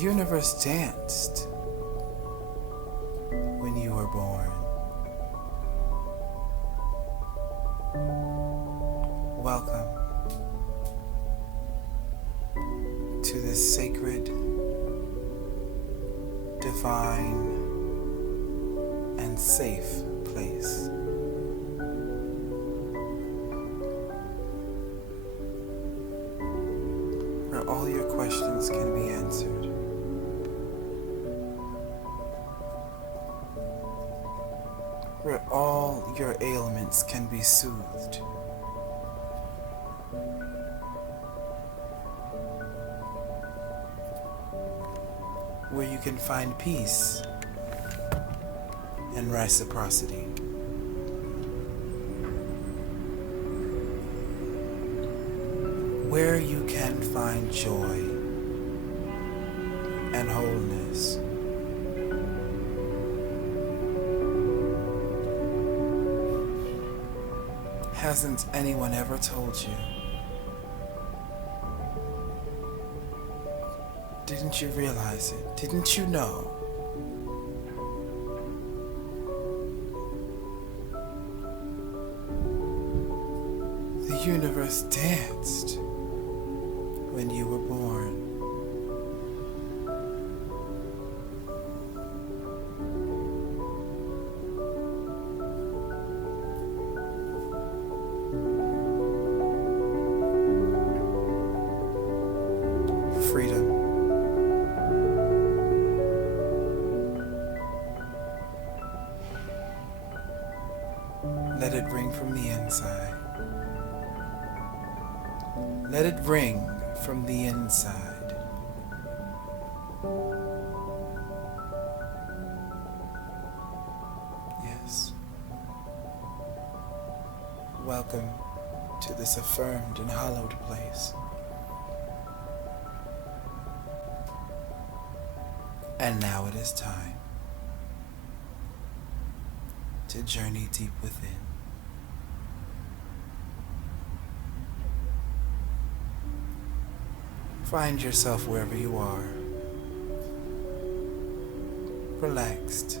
universe danced when you were born. Welcome to this sacred, divine, and safe place. Where all your questions can be answered. Where all your ailments can be soothed. Where you can find peace and reciprocity. Where you can find joy and wholeness. Hasn't anyone ever told you? Didn't you realize it? Didn't you know? The universe danced when you were born. Freedom. Let it ring from the inside. Let it ring from the inside. Yes. Welcome to this affirmed and hallowed place. And now it is time to journey deep within. Find yourself wherever you are, relaxed,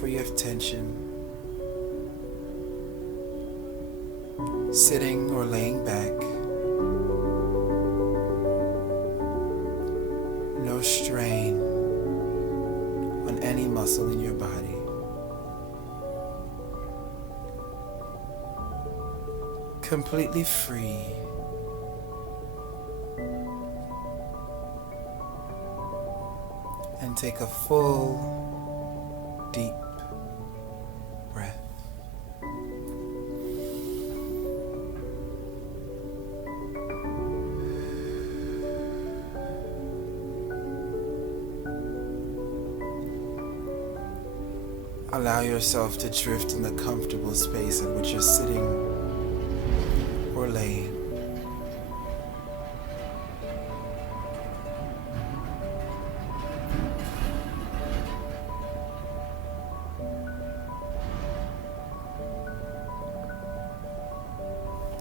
free of tension, sitting or laying back, no strain on any muscle in your body. Completely free. And take a full, deep breath. Allow yourself to drift in the comfortable space in which you're sitting or laying.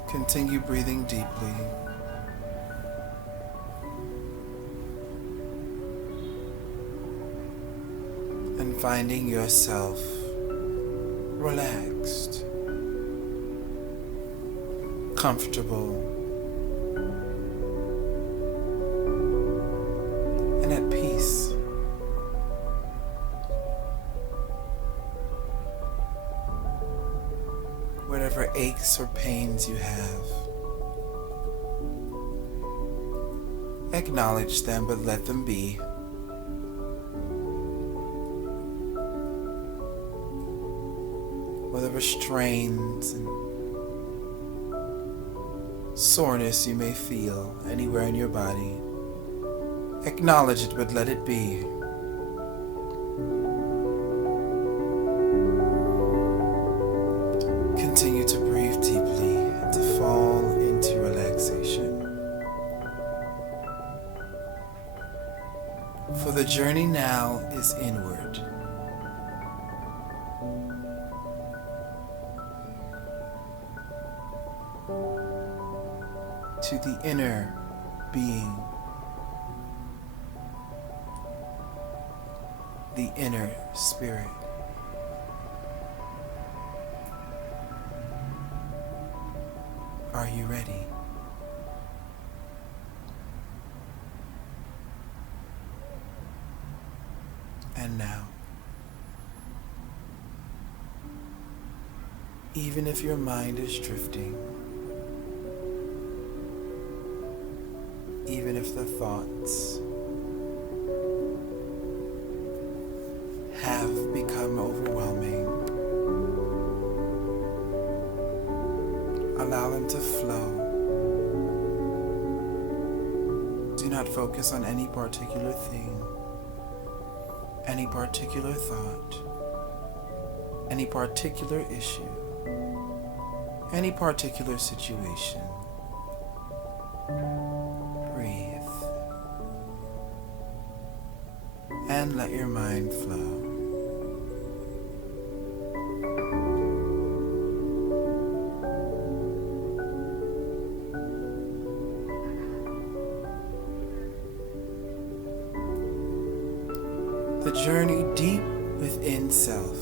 Continue breathing deeply. And finding yourself relaxed, comfortable, and at peace. Whatever aches or pains you have, acknowledge them, but let them be. Whatever strains and soreness you may feel anywhere in your body, acknowledge it, but let it be. Continue to breathe deeply and to fall into relaxation. For the journey now is inward. To the inner being. the inner spirit. Are you ready? And now, even if your mind is drifting, even if the thoughts have become overwhelming, allow them to flow. Do not focus on any particular thing, any particular thought, any particular issue, any particular situation. Breathe and let your mind flow. The journey deep within self,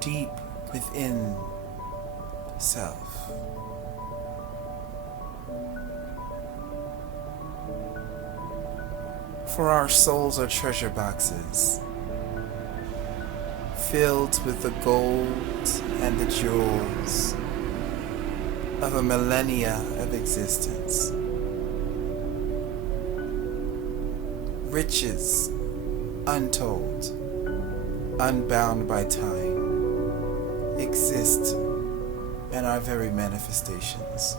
deep within self. For our souls are treasure boxes, filled with the gold and the jewels of a millennia of existence. Riches untold, unbound by time, exist in our very manifestations.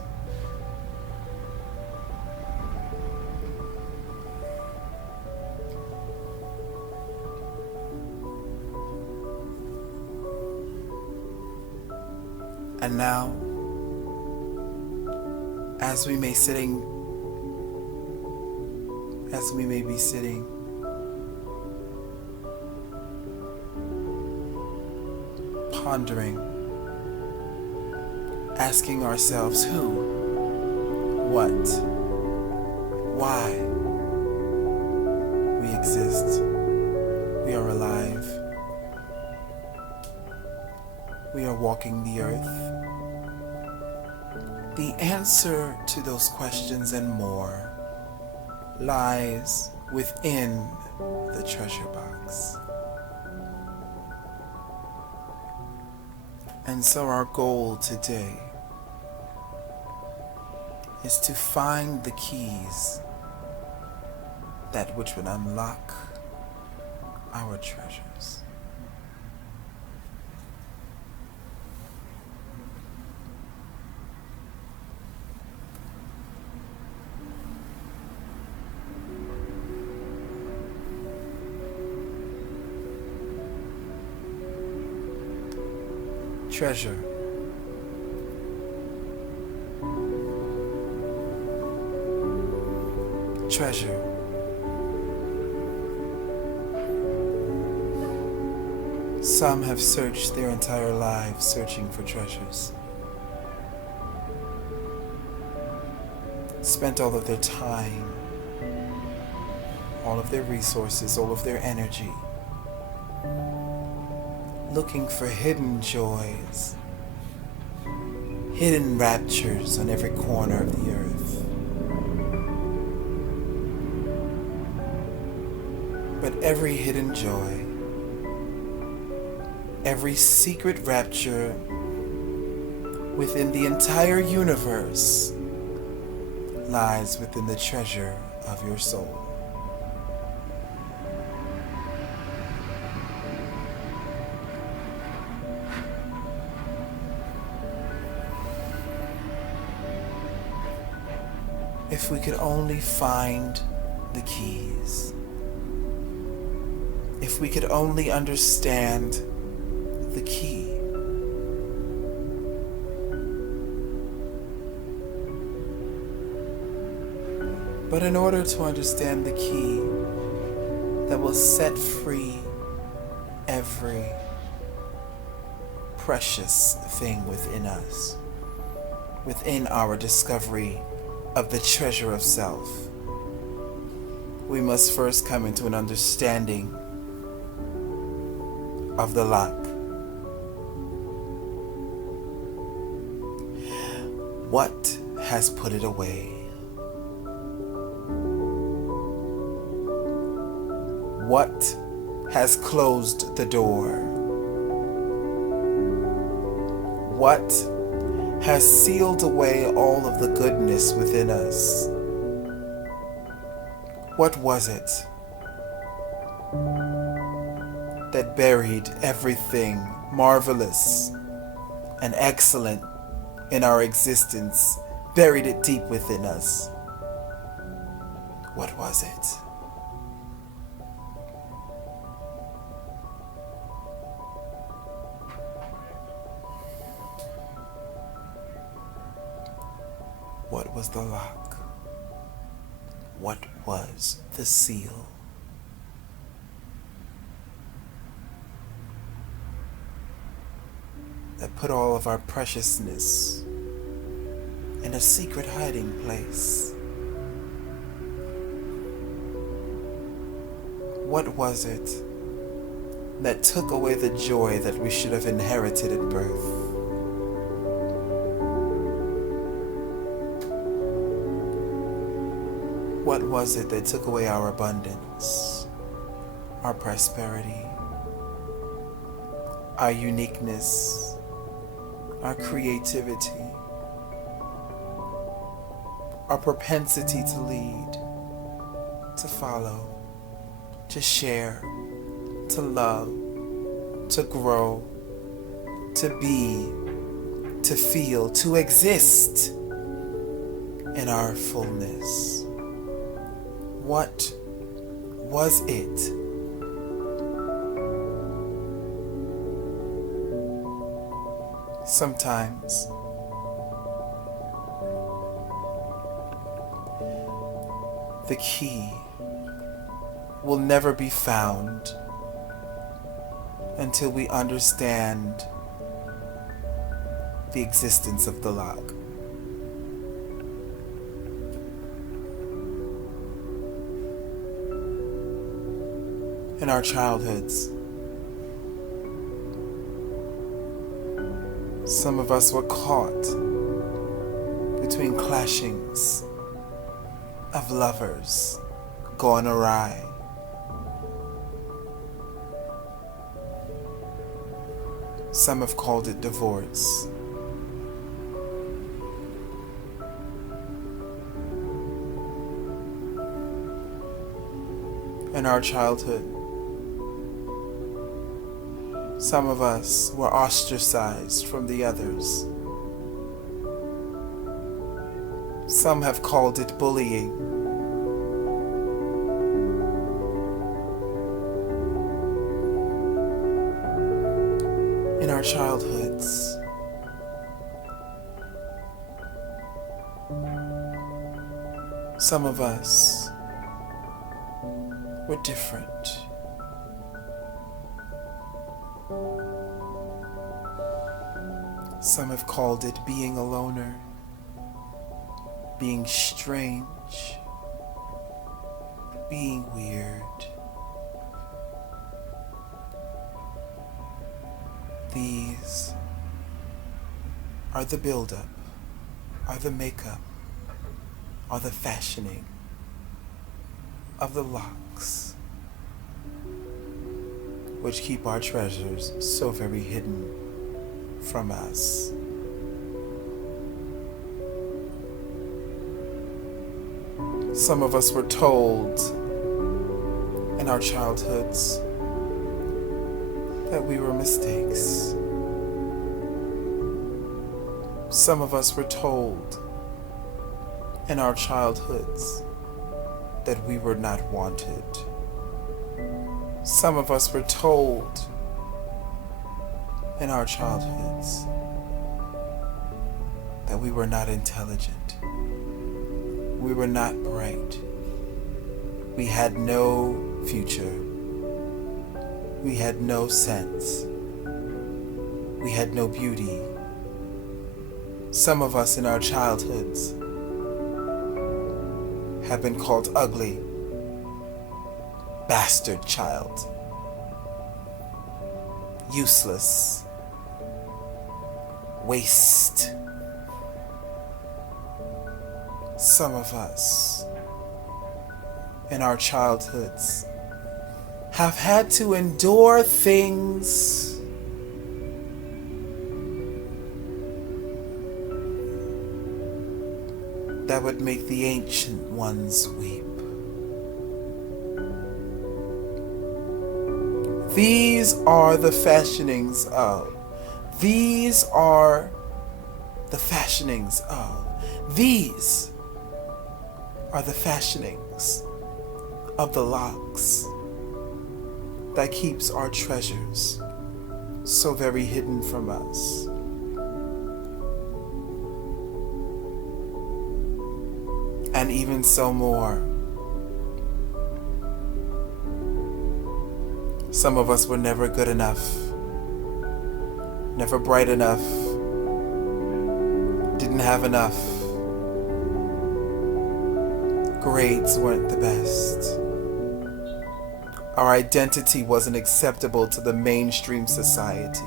And now, as we may be sitting, pondering, asking ourselves who, what, why we exist, we are alive, we are walking the earth. The answer to those questions and more lies within the treasure box. And so our goal today is to find the keys, that which would unlock our treasures. Treasure. Treasure. Some have searched their entire lives searching for treasures. Spent all of their time, all of their resources, all of their energy looking for hidden joys, hidden raptures on every corner of the earth. But every hidden joy, every secret rapture within the entire universe lies within the treasure of your soul. If we could only find the keys, if we could only understand the key, but in order to understand the key that will set free every precious thing within us, within our discovery of the treasure of self, we must first come into an understanding of the lock. What has put it away? What has closed the door? What has sealed away all of the goodness within us? What was it that buried everything marvelous and excellent in our existence, buried it deep within us? What was it? What was the lock? What was the seal? That put all of our preciousness in a secret hiding place? What was it that took away the joy that we should have inherited at birth? What was it that took away our abundance, our prosperity, our uniqueness, our creativity, our propensity to lead, to follow, to share, to love, to grow, to be, to feel, to exist in our fullness? What was it? Sometimes the key will never be found until we understand the existence of the lock. In our childhoods, some of us were caught between clashings of lovers gone awry. Some have called it divorce. In our childhood, some of us were ostracized from the others. Some have called it bullying. In our childhoods, some of us were different. Some have called it being a loner, being strange, being weird. These are the build-up, are the makeup, are the fashioning of the locks, which keep our treasures so very hidden from us. Some of us were told in our childhoods that we were mistakes. Some of us were told in our childhoods that we were not wanted. Some of us were told in our childhoods that we were not intelligent. We were not bright. We had no future. We had no sense. We had no beauty. Some of us in our childhoods have been called ugly, bastard child. Useless. Waste. Some of us in our childhoods have had to endure things that would make the ancient ones weep. These are the fashionings of. These are the fashionings of. These are the fashionings of the locks that keeps our treasures so very hidden from us. And even so more. Some of us were never good enough, never bright enough, didn't have enough. Grades weren't the best. Our identity wasn't acceptable to the mainstream society.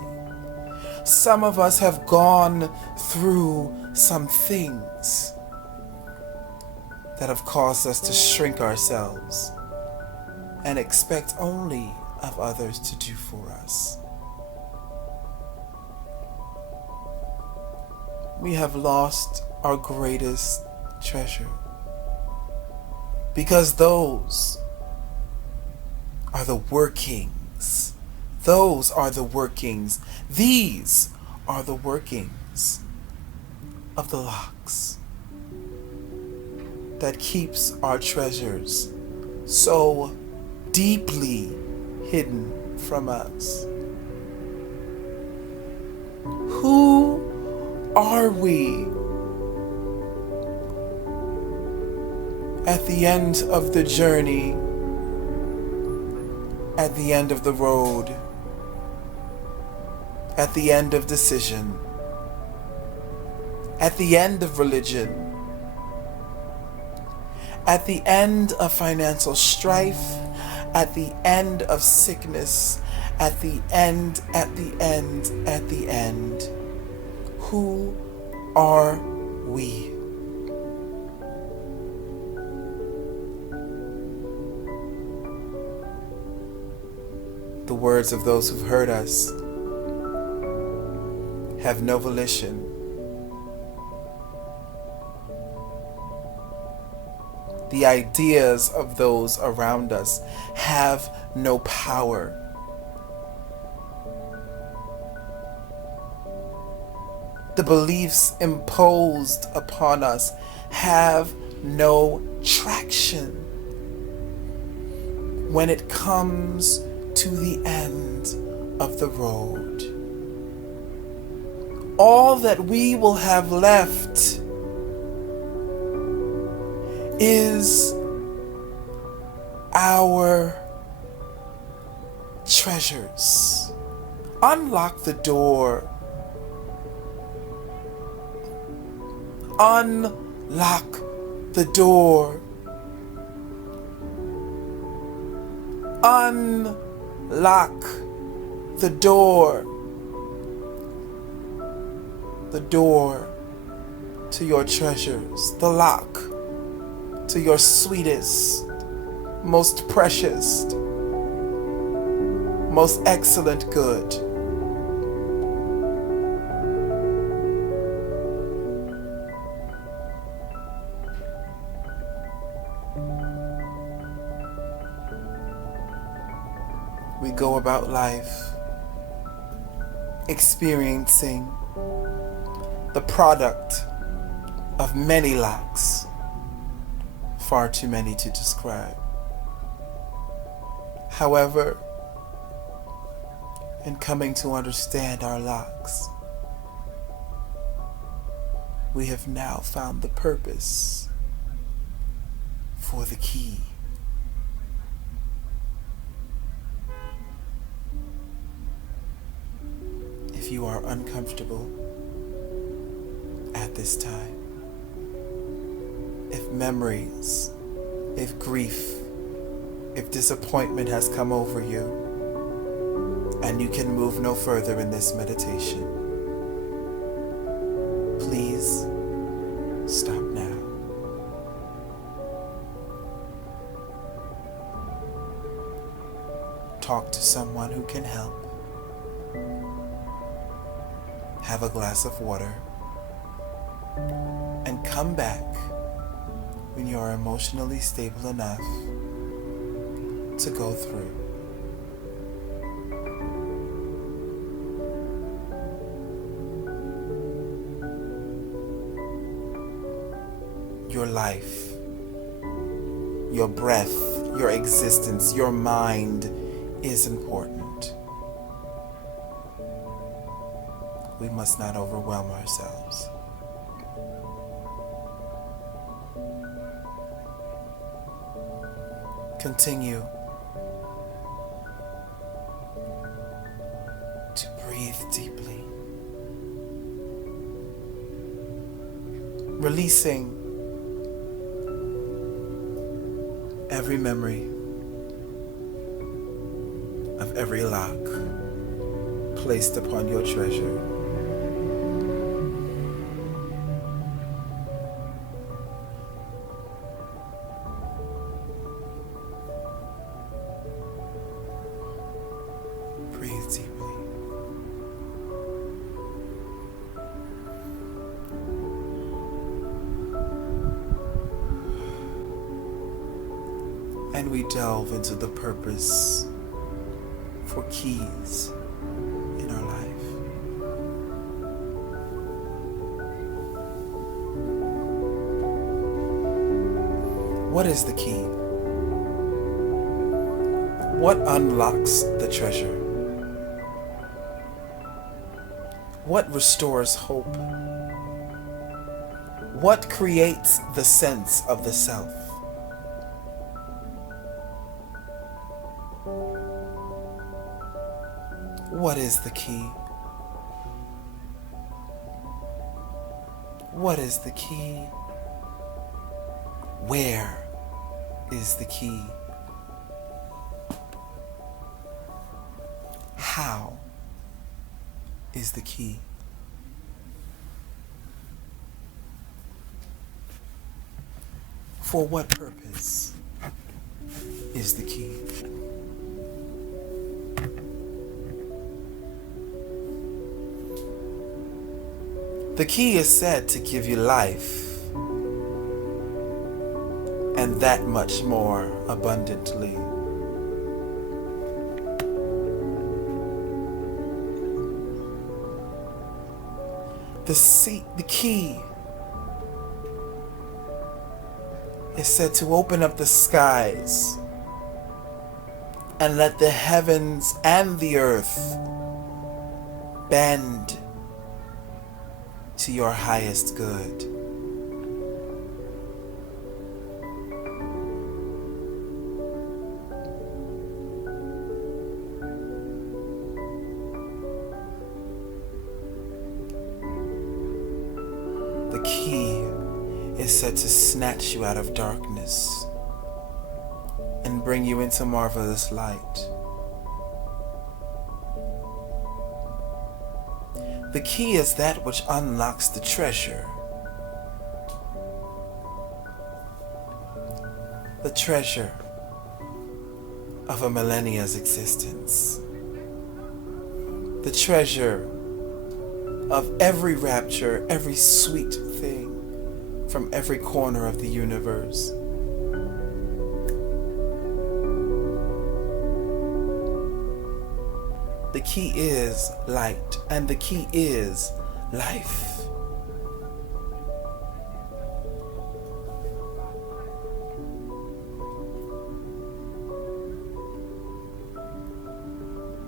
Some of us have gone through some things that have caused us to shrink ourselves and expect only of others to do for us. We have lost our greatest treasure because those are the workings. Those are the workings. These are the workings of the locks that keeps our treasures so deeply hidden from us. Who are we at the end of the journey, at the end of the road, at the end of decision, at the end of religion, at the end of financial strife, at the end of sickness, at the end, at the end, at the end? Who are we? The words of those who've heard us have no volition. The ideas of those around us have no power. The beliefs imposed upon us have no traction when it comes to the end of the road. All that we will have left is our treasures. Unlock the door. Unlock the door. Unlock the door. The door to your treasures. The lock to your sweetest, most precious, most excellent good. We go about life experiencing the product of many lacks, far too many to describe. However, in coming to understand our lacks, we have now found the purpose for the key. If you are uncomfortable at this time, if memories, if grief If disappointment has come over you and you can move no further in this meditation, please stop now. Talk to someone who can help. Have a glass of water and come back when you are emotionally stable enough to go through. Your life, your breath, your existence, your mind is important. We must not overwhelm ourselves. Continue to breathe deeply, releasing every memory of every lock placed upon your treasure. Breathe deeply. And we delve into the purpose for keys in our life. What is the key? What unlocks the treasure? What restores hope? What creates the sense of the self? What is the key? What is the key? Where is the key? How is the key? For what purpose is the key? The key is said to give you life, and that much more abundantly. The key is said to open up the skies and let the heavens and the earth bend to your highest good. The key is said to snatch you out of darkness and bring you into marvelous light. The key is that which unlocks the treasure. The treasure of a millennia's existence. The treasure of every rapture, every sweet thing from every corner of the universe. The key is light, and the key is life.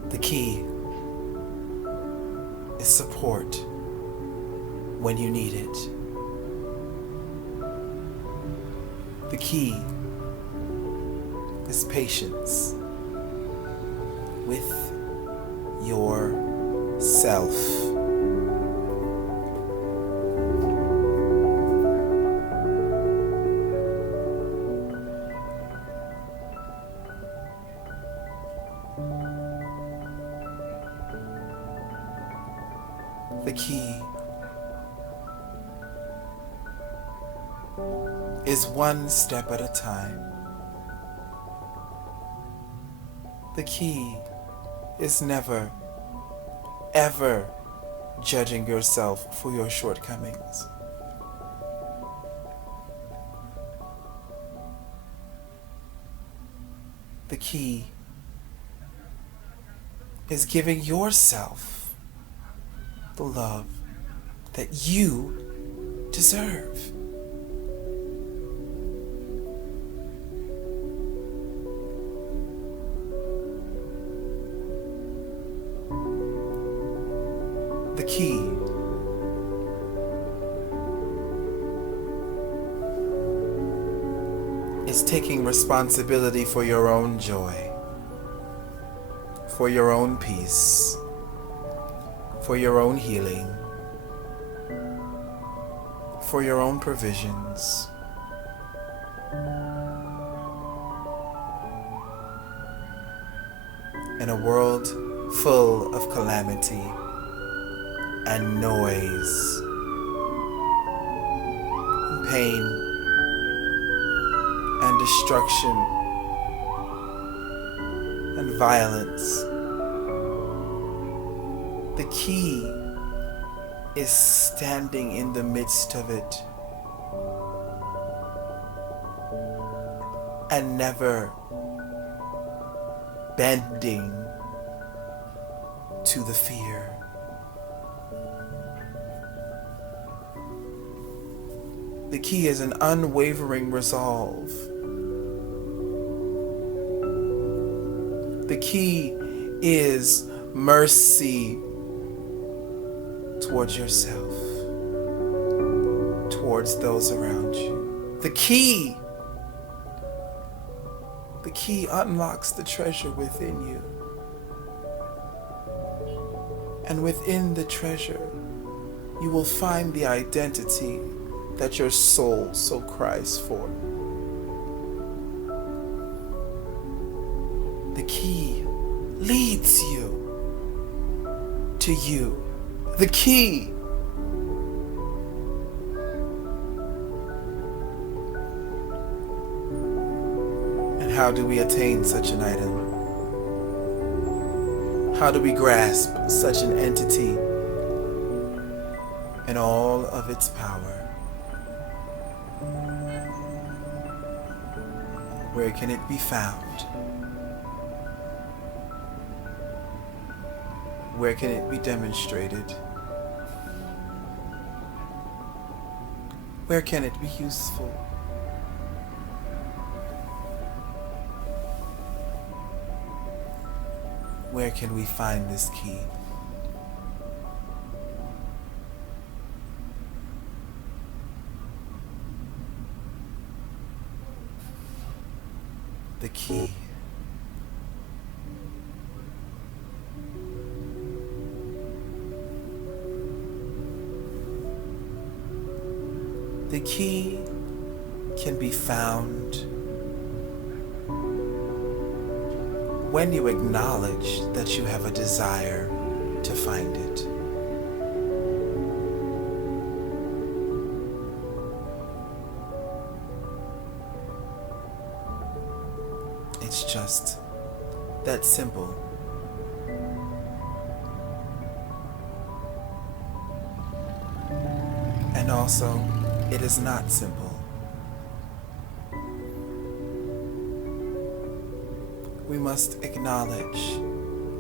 The key is support when you need it. The key is patience with yourself. The key is one step at a time. The key is never, ever judging yourself for your shortcomings. The key is giving yourself the love that you deserve. The key is taking responsibility for your own joy, for your own peace, for your own healing, for your own provisions. In a world full of calamity and noise and pain and destruction and violence, the key is standing in the midst of it and never bending to the fear. The key is an unwavering resolve. The key is mercy towards yourself, towards those around you. The key unlocks the treasure within you. And within the treasure, you will find the identity that your soul so cries for. The key leads you to you. The key and how do we attain such an item? How do we grasp such an entity in all of its power? Where can it be found? Where can it be demonstrated? Where can it be useful? Where can we find this key? The key can be found when you acknowledge that you have a desire to find it. It's just that simple. And also, it is not simple. We must acknowledge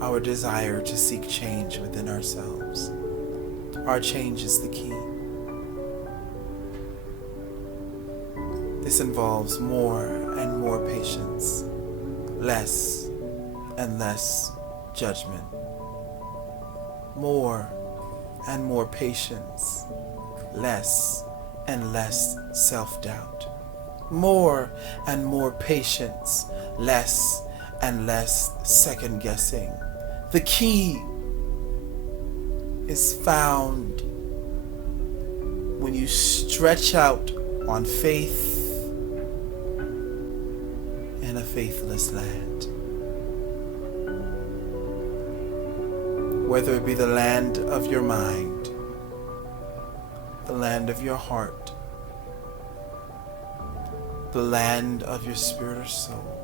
our desire to seek change within ourselves. Our change is the key. This involves more and more patience, less and less judgment, more and more patience, less and less self-doubt, more and more patience, less and less second-guessing. The key is found when you stretch out on faith in a faithless land. Whether it be the land of your mind the land of your heart, the land of your spirit or soul,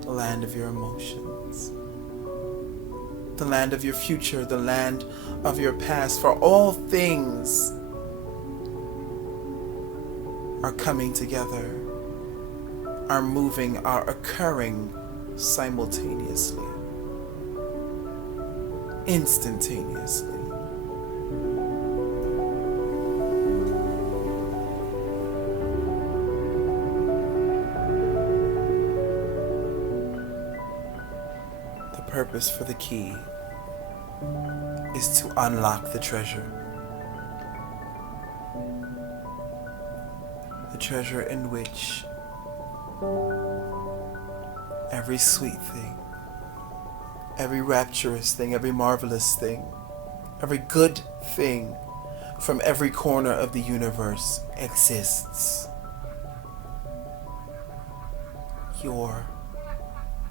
the land of your emotions, the land of your future, the land of your past. For all things are coming together, are moving, are occurring simultaneously, instantaneously. The purpose for the key is to unlock the treasure. The treasure in which every sweet thing, every rapturous thing, every marvelous thing, every good thing from every corner of the universe exists. Your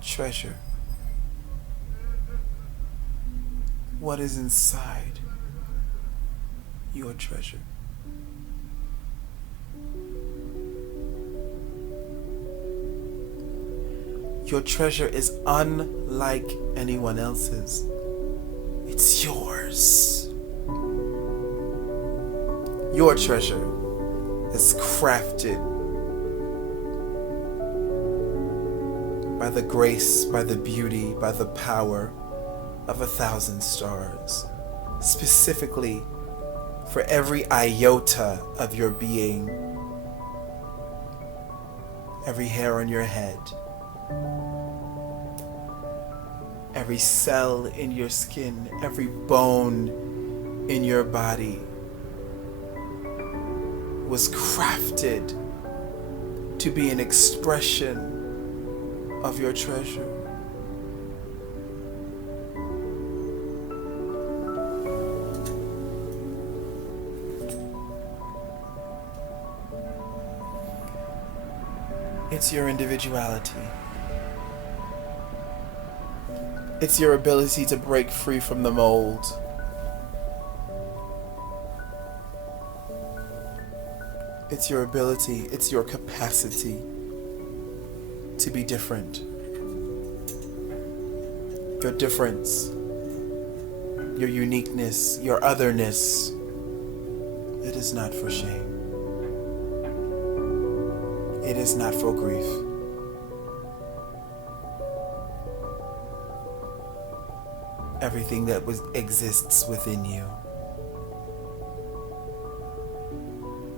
treasure. What is inside your treasure? Your treasure is unlike anyone else's. It's yours. Your treasure is crafted by the grace, by the beauty, by the power of 1,000 stars, specifically for every iota of your being, every hair on your head, every cell in your skin, every bone in your body was crafted to be an expression of your treasure. It's your individuality. It's your ability to break free from the mold. It's your ability, it's your capacity to be different. Your difference, your uniqueness, your otherness, it is not for shame. It is not for grief. Everything that exists within you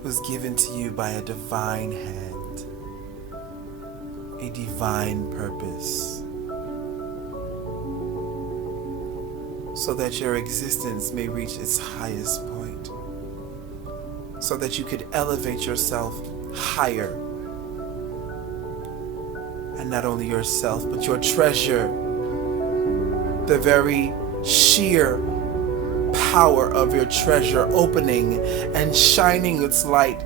was given to you by a divine hand, a divine purpose, so that your existence may reach its highest point, so that you could elevate yourself higher. And not only yourself, but your treasure, the very sheer power of your treasure opening and shining its light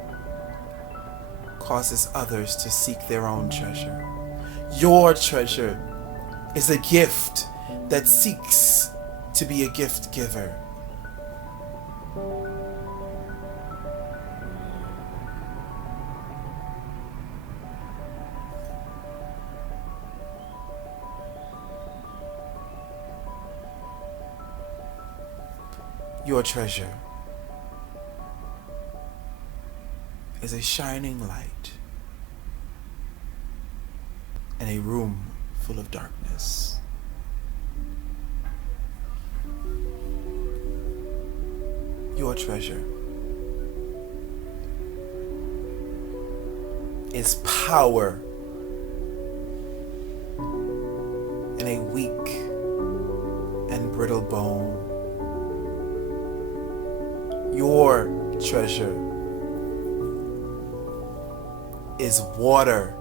causes others to seek their own treasure. Your treasure is a gift that seeks to be a gift giver. Your treasure is a shining light in a room full of darkness. Your treasure is power in a weak and brittle bone. Your treasure is water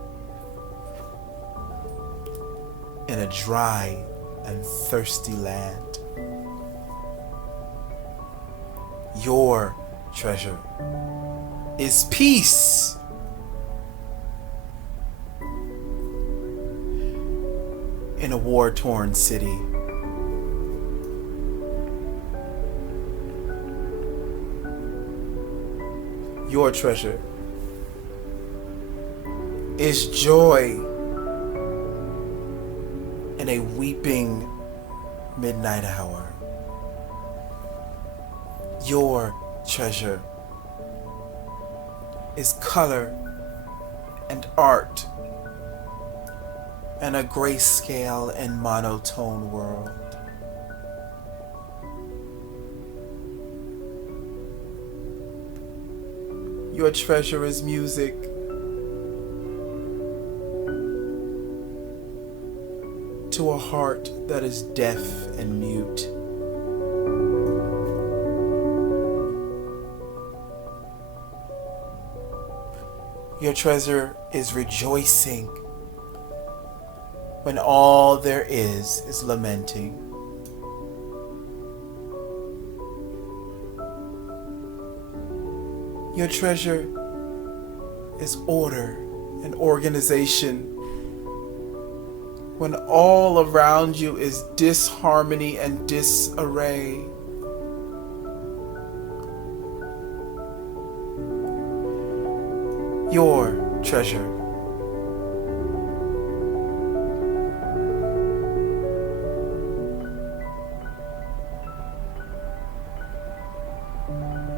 in a dry and thirsty land. Your treasure is peace in a war-torn city. your treasure, is joy in a weeping midnight hour. Your treasure is color and art in a grayscale and monotone world. Your treasure is music to a heart that is deaf and mute. Your treasure is rejoicing when all there is lamenting. Your treasure is order and organization when all around you is disharmony and disarray. Your treasure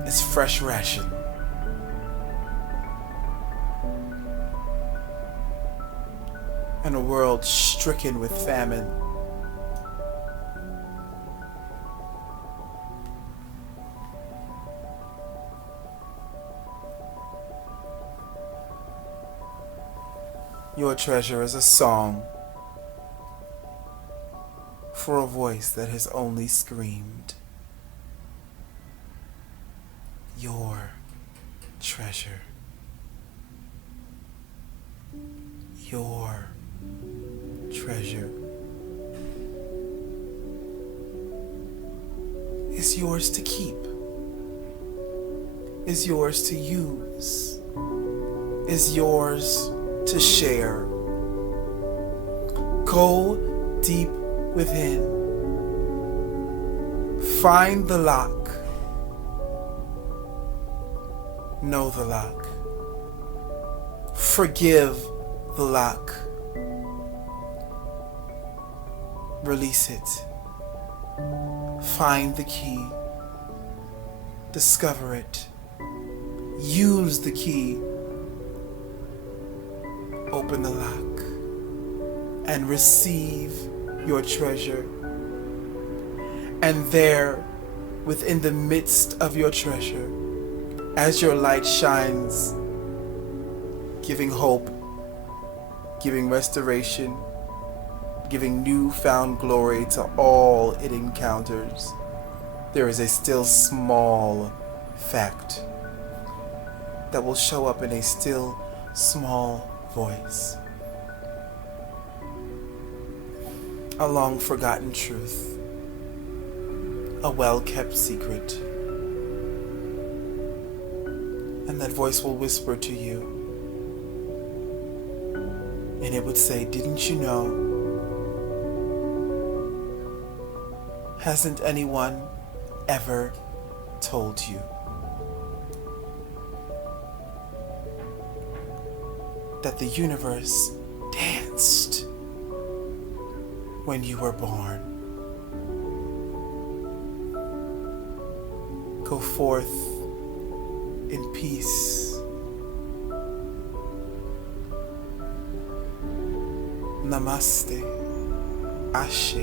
is fresh ration. In a world stricken with famine. Your treasure is a song for a voice that has only screamed. Your treasure. Your treasure is yours to keep, is yours to use, is yours to share. Go deep within. Find the lock. Know the lock. Forgive the lock. Release it. Find the key. Discover it. Use the key. Open the lock and receive your treasure. And there, within the midst of your treasure, as your light shines, giving hope, giving restoration, giving newfound glory to all it encounters, there is a still small fact that will show up in a still small voice. A long forgotten truth, a well-kept secret. And that voice will whisper to you, and it would say, didn't you know? Hasn't anyone ever told you that the universe danced when you were born? Go forth in peace. Namaste. Ashe.